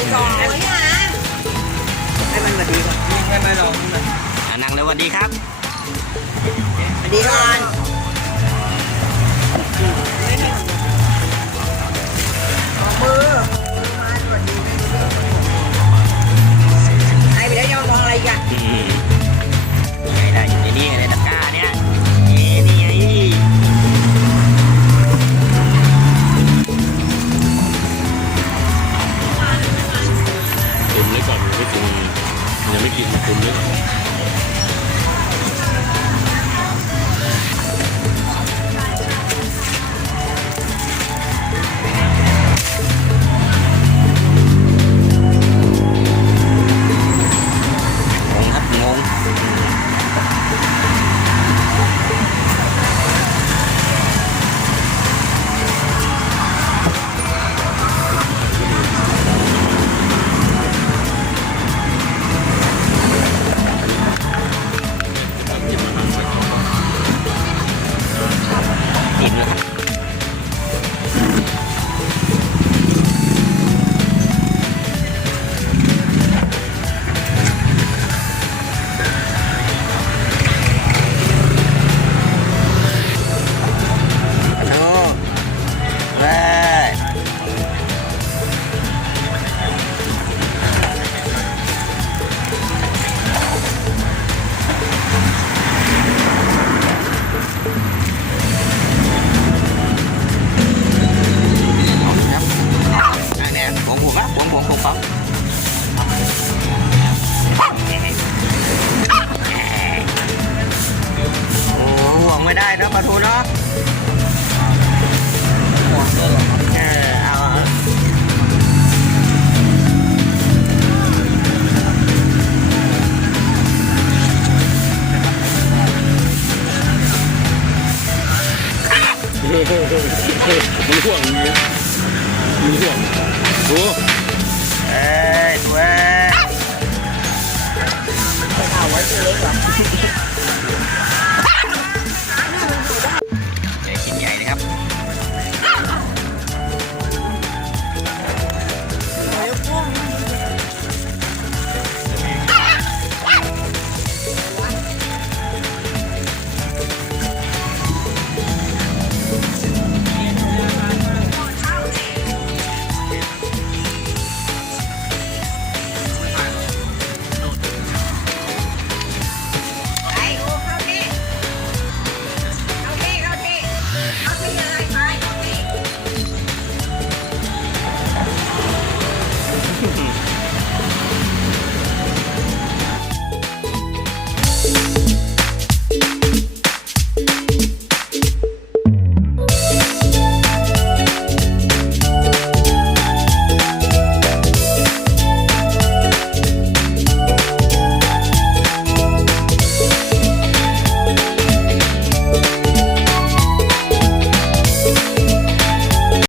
ให้มันสวัสดีก่อนนสวัสดีก่อนนั่งเลยสวัสดีครับสวัสดีก่อน ไม่กินยังไม่กินคุณนึก ไม่ได้นะปลาทูเนาะเออเอามึงห่วงมึงห่วงดู